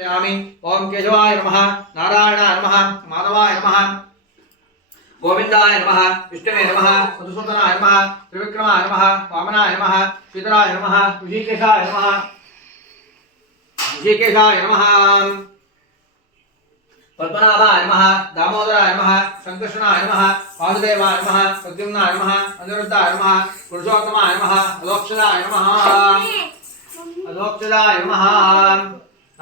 यामि ओम केशवाय नमः नारायणाय नमः माधवाय नमः गोविन्दाय नमः विष्णवे नमः मधुसूदनाय नमः त्रिविक्रमाय नमः वामनाय नमः सीतराय नमः ऋषिकेशाय नमः ऋषिकेशाय नमः। पद्मनाभाय नमः दामोदराय नमः संकर्षणाय नमः वासुदेवाय नमः प्रद्युम्नाय नमः अनिरुद्धाय नमः पुरुषोत्तमाय नमः अलोक्षदाय नमः। अलोक्षदाय नमः।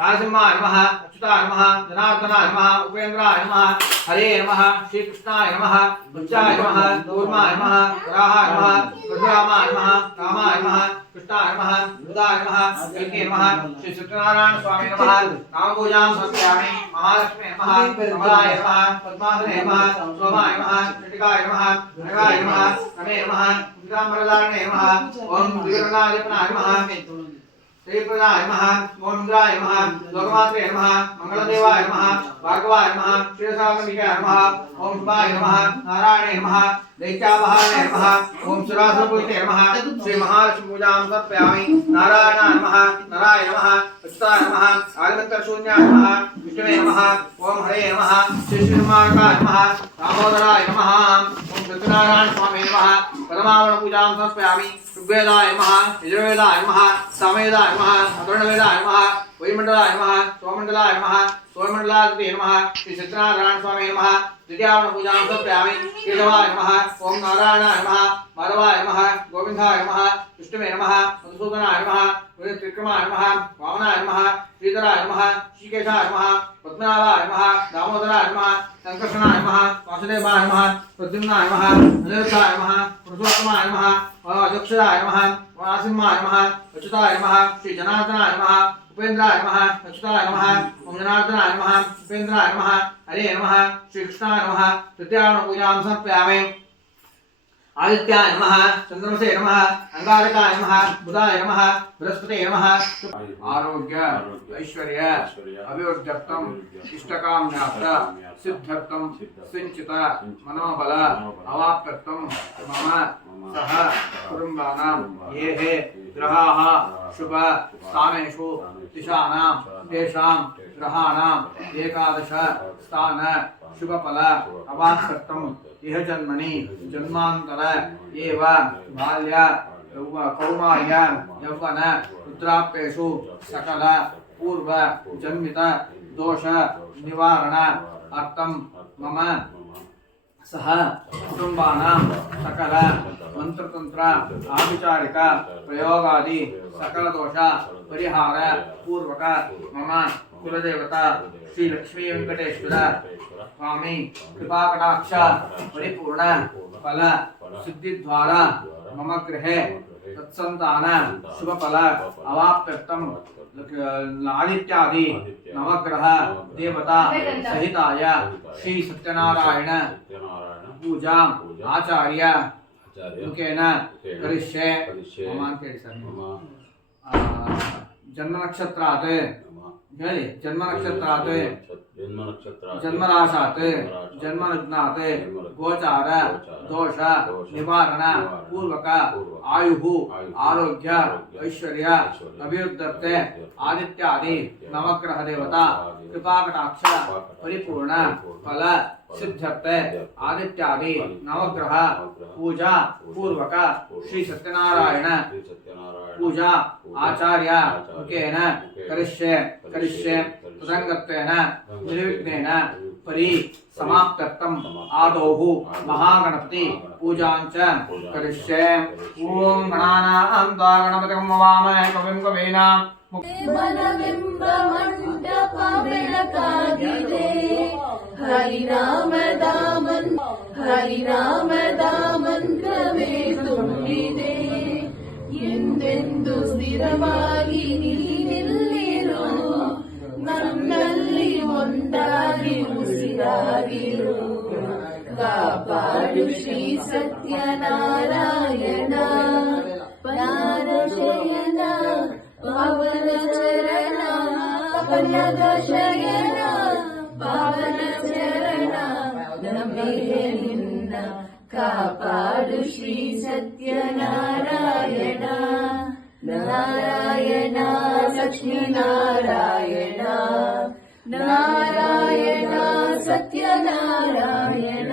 नारसिंहाय नमः, अच्युताय नमः, जनार्दनाय नमः, उपेन्द्राय नमः हरे नमः, श्रीकृष्णाय नमः बुद्धाय नमः कूर्माय नमः, वराहाय नमः परशुरामाय नमः, रामाय नमः, कृष्णाय नमः बुधाय नमः कल्के नमः, श्री सत्यनारायण स्वामी नमः नामपूजां समर्पयामि, महालक्ष्मी नमः, कमलाय नमः, पद्मासने नमः, सोमाय नमः कृतिकाय नमः नगाय नमः नमे नमः विद्यामरदारणे नमः ओम विग्रहनादिपनाय नमः। श्रीप्रदाय नमः ओम नमः लोकमात्रे नमः मंगलदेवाय नमः भार्गवाय नमः क्षीरसागमिकाय नमः ओम शिवाय नमः नारायणे नमः दैत्यापहारणे नमः ओम सुरासुरपुरिते नमः श्री महालक्ष्मी पूजां नारायणाय नमः नराय नमः अच्युताय नमः आदिमत्तशून्याय नमः विष्णवे नमः ओम हरे नमः श्री श्रीमार्गाय नमः दामोदराय नमः ओम सत्यनारायण स्वामी नमः परमावण पूजां समर्पयामि ऋग्वेदाय नमः यजुर्वेदाय नमः सामवेदाय नमः अथर्वणवेदाय नमः वैमण्डलाय नमः सोमण्डलाय नमः सोमण्डलाधिपते नमः श्री सत्यनारायण स्वामी नमः द्वितीयावण पूजां समर्पयामि केशवाय नमः ओम नारायणाय नमः माधवाय नमः गोविन्दाय नमः विष्णुवे नमः मधुसूदनाय नमः त्रिक्रमाय नमः वामनाय नमः श्रीधराय नमः श्रीकेशाय नमः पद्मनाभाय नमः दामोदराय नमः संकर्षणाय नमः वासुदेवाय नमः प्रद्युम्नाय नमः अनिरुद्धाय नमः पुरुषोत्तमाय नमः अध्यक्षराय नमः वासिंहाय नमः अच्युताय नमः श्री जनार्दनाय नमः उपेन्द्राय नमः अच्युताय नमः ओम जनार्दनाय नमः उपेन्द्राय नमः हरे नमः श्रीकृष्णाय नमः तृतीयावण पूजां समर्पयामि आदित्याय नमः चन्द्रमसे नमः अंगारकाय नमः बुधाय नमः बृहस्पते नमः। आरोग्य ऐश्वर्य अभिवृद्ध्यर्थम इष्टकाम्यार्थ सिञ्चित मनोबल अवाप्यर्थम मम सह कुटुम्बानां ये हे ग्रहाः शुभ स्थानेषु दिशानां तेषां ग्रहाणाम् एकादश स्थान शुभफल इह जन्मनि जन्मान्तर एव बाल्य कौमार्य यौवन रुद्राप्येषु सकल पूर्व जन्मित दोष निवारण अर्थं मम सह कुटुम्बानां सकल मंत्रतंत्र आभिचारिक प्रयोगादि सकल दोष परिहार पूर्वक मम कुलदेवता श्री लक्ष्मी स्वामी कृपा कटाक्ष परिपूर्ण फल सिद्धि द्वारा मम गृह तत्संतान शुभ फल अवाप्यर्थम लालित्यादि नवग्रह देवता सहिताय श्री सत्यनारायण पूजा आचार्य मुखेन करिष्ये। मम जन्म नक्षत्रात् जन्म नक्षत्र आते जन्म नक्षत्र जन्म राश आते जन्म आते गोचार दोष निवारण पूर्वक आयु आरोग्य ऐश्वर्य अभिवृद्धर्ते आदित्यादि नवग्रह देवता कृपाकटाक्ष परिपूर्ण फल सिद्ध आदित्यादि नवग्रह पूजा पूर्वक श्री सत्यनारायण पूजा आचार्य मुखेन करिष्ये करिष्ये तदङ्गत्वेन निर्विघ्नेन परि समाप्त्यर्थम् आदौः महागणपति पूजां च करिष्ये ॐ गणानां त्वा गणपतिं वामहे कविं कवीनां ಮನವೆಂಬ ಮಂಟಪ ಬೆಳಕಾಗಿದೆ ಹರಿನಾಮದ ಮನ್ ಹರಿನಾಮದ ಮಂತ್ರವೇ ತುಂಬಿದೆ ಎಂದೆಂದು ಸ್ಥಿರವಾಗಿ ನೀನಿಲ್ಲಿರು ಉಸಿರಾಗಿರು ಕಾಪಾಡು ಶ್ರೀ ಸತ್ಯನಾರಾಯಣ ಪಾರಶಯನ ಪವನ ಚರಣ ಪಲ್ಲದ ಶಯನ ಪವನ ಚರಣ ನಮಗೆ ನಿನ್ನ ಕಾಪಾಡು ಶ್ರೀ ಸತ್ಯನಾರಾಯಣ ನಾರಾಯಣ ಲಕ್ಷ್ಮೀ ನಾರಾಯಣ Satya